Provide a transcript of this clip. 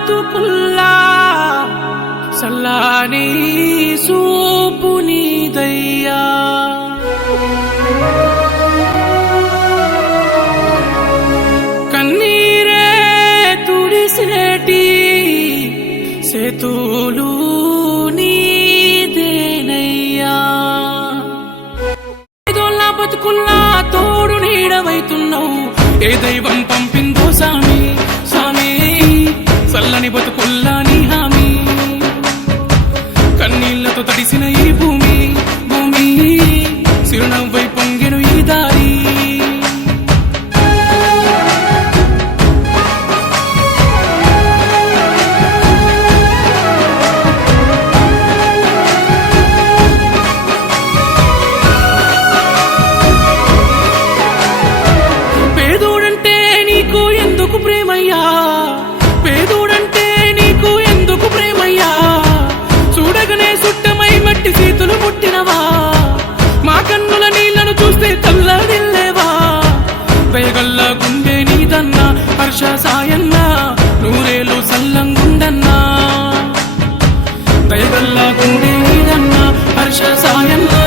బతుకుల్లా సల్లాని సూపు నీదయ్యా. కన్నీరే తుడిసేటి సేతులు నీదేనయ్యా. బతుకుల్లా తోడు నీడవైతున్నావు ఏ దైవం పంపిందో సామి సామి కాని బతుకుల్లా నీ హామీ. కన్నీళ్ళతో తడిసిన ఈ భూమి భూమి చిరునవ్వై పొంగెను ఈ దారి. స్పర్శ సాయన్న నూరేలు సల్లంగుండన్నా. దయగల్లా గుండె నీదన్న స్పర్శ సాయన్నా.